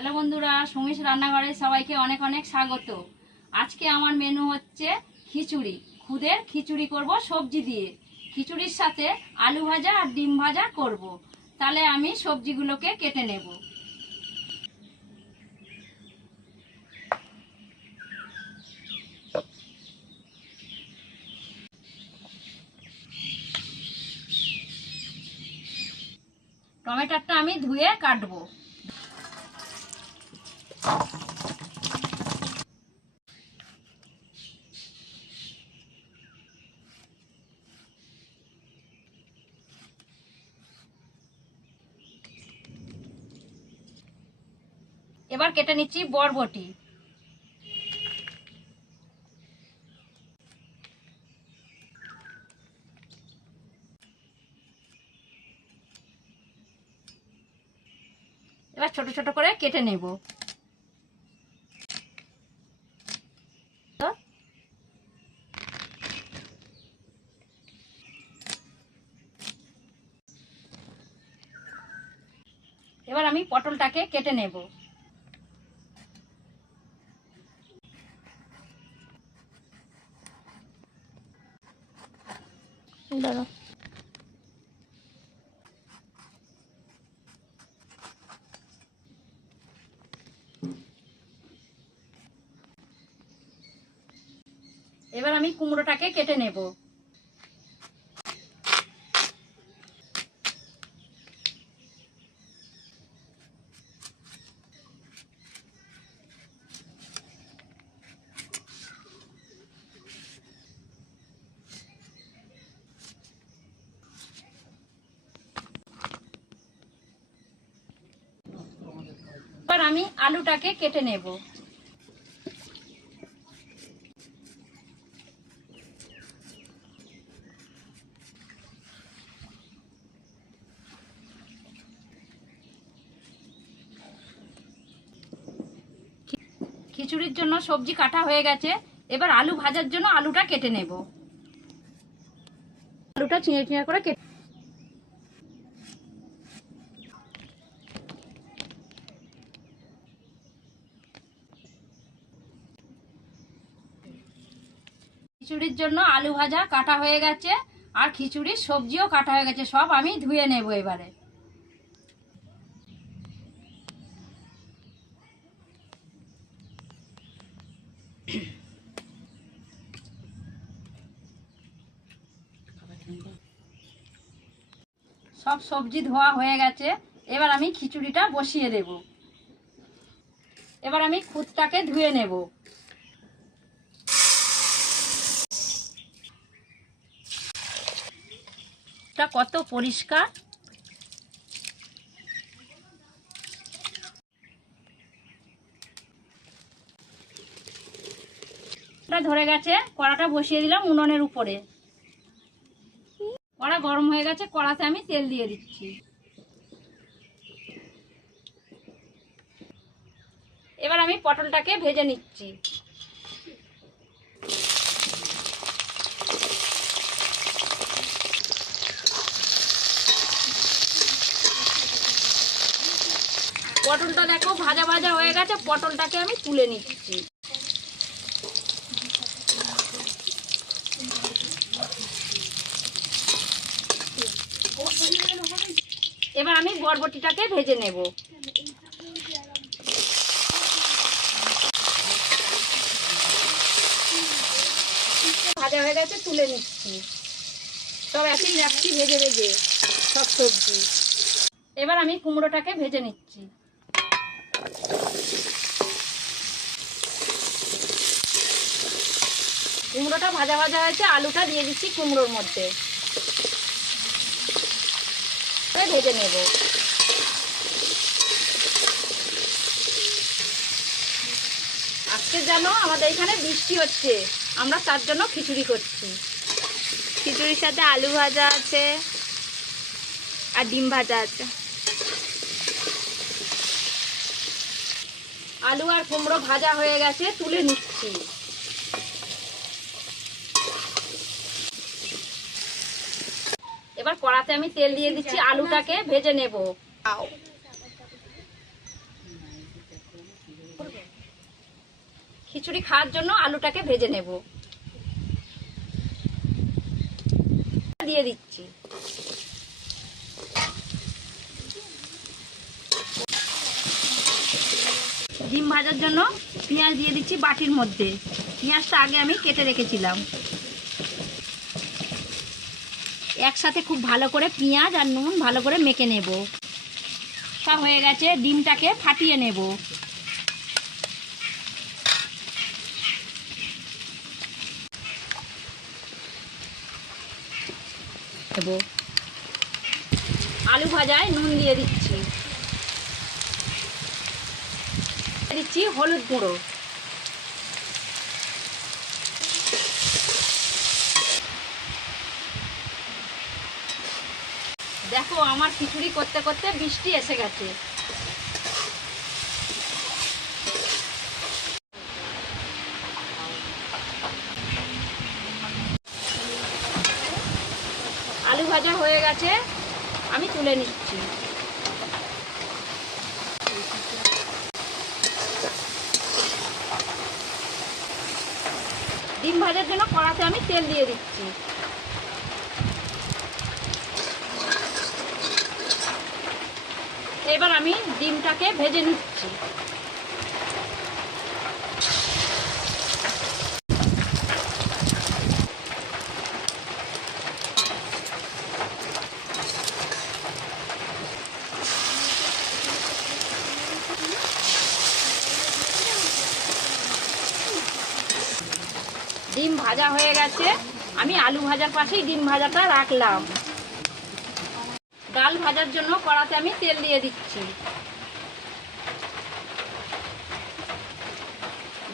Hello বন্ধুরা, সুমিশ রান্নাঘরে সবাইকে অনেক অনেক স্বাগত। আজকে আমার মেনু হচ্ছে খিচুড়ি। খুদের খিচুড়ি করব সবজি দিয়ে। খিচুড়ির সাথে আলু ভাজা আর ডিম ভাজা করব। তাহলে আমি সবজিগুলোকে কেটে নেব। টমেটোটা আমি ধুয়ে কাটবো। এবার কেটে নিচ্ছি বরবটি। এবার ছোট ছোট করে কেটে নেব। এবার আমি পটলটাকে কেটে নেব। দাঁড়া এবার আমি কুমড়োটাকে কেটে নেব। এবার আমি আলুটাকে কেটে নেব। খিচুড়ির জন্য সবজি কাটা হয়ে গেছে। এবার আলু ভাজার জন্য আলুটা কেটে নেব। আলুটা চিঁড়ে চিঁড়ে করে কেটে খিচুড়ির জন্য আলু ভাজা কাটা হয়ে গেছে, আর খিচুড়ির সবজিও কাটা হয়ে গেছে, সব আমি ধুয়ে নেব এবারে। সব সবজি ধোয়া হয়ে গেছে, এবার আমি খিচুড়িটা বসিয়ে দেব। এবার আমি খুদটাকে ধুয়ে নেব। কত পরিষ্কার? ধরে গেছে, কড়াটা বসিয়ে দিলাম উনুনের উপরে। কড়া গরম হয়ে গেছে, কড়াতে আমি তেল দিয়ে দিচ্ছি। এবার আমি পটলটাকে ভেজে নিচ্ছি। পটলটা দেখো, ভাজা ভাজা হয়ে গেছে, পটলটাকে আমি তুলে নিচ্ছি। এবার আমি বরবটিটাকে ভেজে নেব। ভাজা হয়ে গেছে, তুলে নিচ্ছি। সব একই রাখছি ভেজে ভেজে, সব সবজি। এবার আমি কুমড়োটাকে ভেজে নিচ্ছি। কুমড়োটা ভাজা ভাজা হয়েছে আলুটা দিয়ে দিচ্ছি কুমড়োর মধ্যে। ভেজে নেব। আজকে যেন আমাদের এখানে বৃষ্টি হচ্ছে আমরা তার জন্য খিচুড়ি করছি। খিচুড়ির সাথে আলু ভাজা আছে আর ডিম ভাজা আছে। আলু আর কুমড়ো ভাজা হয়ে গেছে তুলে নিচ্ছি। কড়াতে আমি তেল দিয়ে দিচ্ছি আলুটাকে ভেজে নেব। খিচুড়ি খাওয়ার জন্য আলুটাকে ভেজে নেব। দিয়ে দিচ্ছি। ডিম ভাজার জন্য পেঁয়াজ দিয়ে দিচ্ছি বাটির মধ্যে। পেঁয়াজটা আগে আমি কেটে রেখেছিলাম। একসাথে খুব ভালো করে পেঁয়াজ আর নুন ভালো করে মেখে নেব। তা হয়ে গেছে, ডিমটাকে ফাটিয়ে নেব। আলু ভাজায় নুন দিয়ে দিচ্ছি। দিচ্ছি হলুদ গুঁড়ো। দেখো, আমার খিচুড়ি করতে করতে বৃষ্টি এসে গেছে। আলু ভাজা হয়ে গেছে, আমি তুলে নিচ্ছি। ডিম ভাজার জন্য কড়াতে আমি তেল দিয়ে দিচ্ছি। এবার আমি ডিমটাকে ভেজে নিচ্ছি। ডিম ভাজা হয়ে গেছে। আমি আলু ভাজার পাশেই ডিম ভাজাটা রাখলাম। ডাল ভাজার জন্য কড়াতে আমি তেল দিয়ে দিচ্ছি।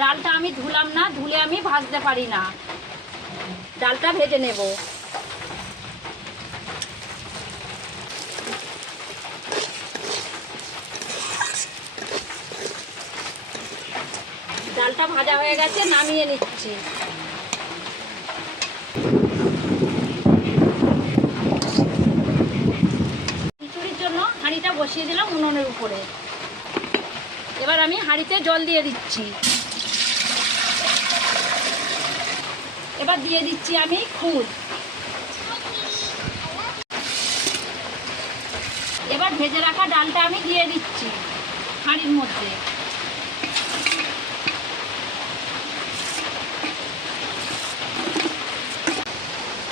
ডালটা আমি ধুলাম না, ধুলে আমি ভাজতে পারি না। ডালটা ভেজে নেব। ডালটা ভাজা হয়ে গেছে, নামিয়ে নিচ্ছি খিচুড়ির জন্য হাঁড়িটা বসিয়ে দিলাম উনুনের উপরে। এবার আমি হাঁড়িতে জল দিয়ে দিচ্ছি। এবার দিয়ে দিচ্ছি আমি খুদ এবার ভেজে রাখা ডালটা আমি দিয়ে দিচ্ছি হাঁড়ির মধ্যে।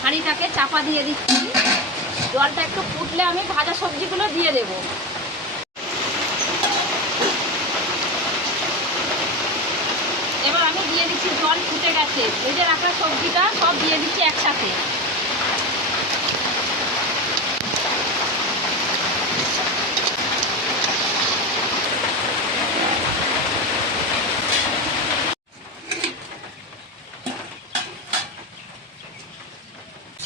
হাঁড়িটাকে চাপা দিয়ে দিচ্ছি। জলটা একটু ফুটলে আমি ভাজা সবজিগুলো দিয়ে দেব। এবার আমি দিয়ে দিচ্ছি জল ফুটে গেছে। ভেজে রাখা সবজিটা সব দিয়ে দিচ্ছি একসাথে।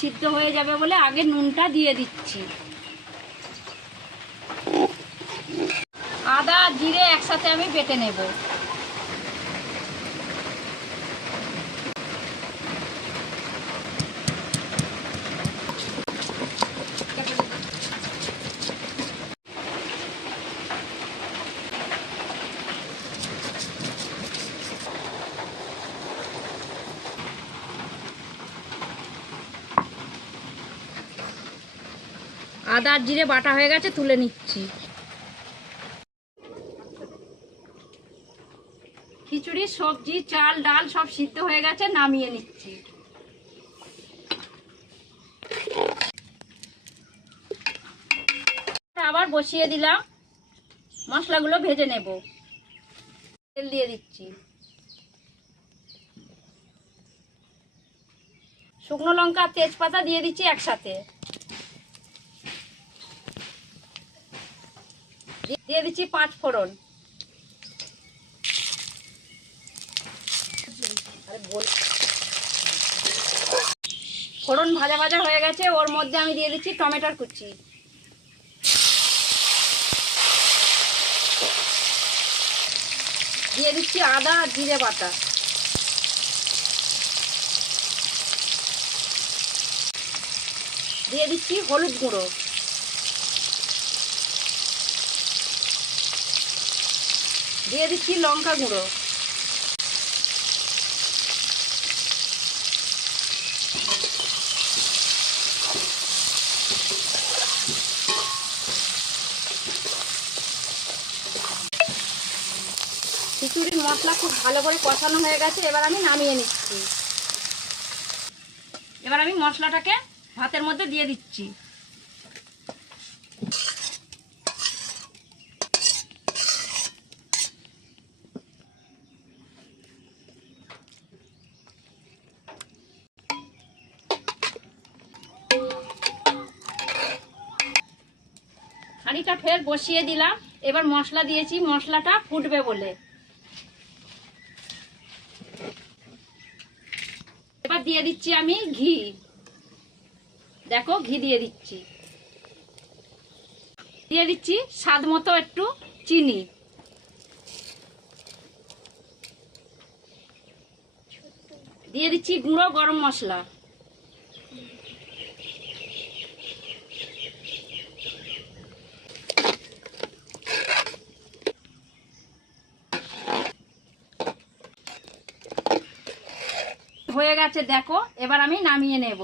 সিদ্ধ হয়ে যাবে বলে আগে নুনটা দিয়ে দিচ্ছি। আদা জিরে একসাথে আমি বেটে নেব। আদা জিরে বাটা হয়ে গেছে, তুলে নিচ্ছি। খিচুড়ি, সবজি, চাল, ডাল সব সিদ্ধ হয়ে গেছে, নামিয়ে নিচ্ছি। আবার বসিয়ে দিলাম। মশলাগুলো ভেজে নেব। তেল দিয়ে দিচ্ছি। শুকনো লঙ্কা, তেজপাতা দিয়ে দিচ্ছি একসাথে। দিয়ে দিচ্ছি পাঁচ ফোড়ন। ফোড়ন ভাজা ভাজা হয়ে গেছে, ওর মধ্যে আমি দিয়ে দিচ্ছি টমেটোর কুচি। দিয়ে দিচ্ছি আদা আর জিরে বাটা। দিয়ে দিচ্ছি হলুদ গুঁড়ো। দিয়ে দিচ্ছি লঙ্কা গুঁড়ো। খিচুড়ির মশলা খুব ভালো করে কষানো হয়ে গেছে, এবার আমি নামিয়ে নিচ্ছি। এবার আমি মশলাটাকে ভাতের মধ্যে দিয়ে দিচ্ছি। হাঁড়িটা ফের বসিয়ে দিলাম। এবার মশলা দিয়েছি, মশলাটা ফুটবে বলে। এবার দিয়ে দিচ্ছি আমি ঘি। দেখো, ঘি দিয়ে দিচ্ছি। দিয়ে দিচ্ছি স্বাদ মতো একটু চিনি। দিয়ে দিচ্ছি গুঁড়ো গরম মশলা হয়ে গেছে দেখো এবার আমি নামিয়ে নেব।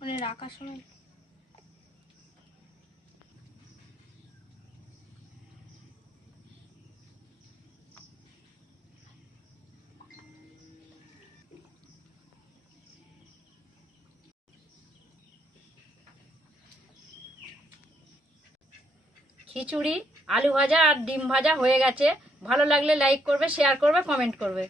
মানে রাখার সময় খিচুড়ি, আলু ভাজা আর ডিম ভাজা হয়ে গেছে। ভালো লাগলে লাইক করবে শেয়ার করবে কমেন্ট করবে।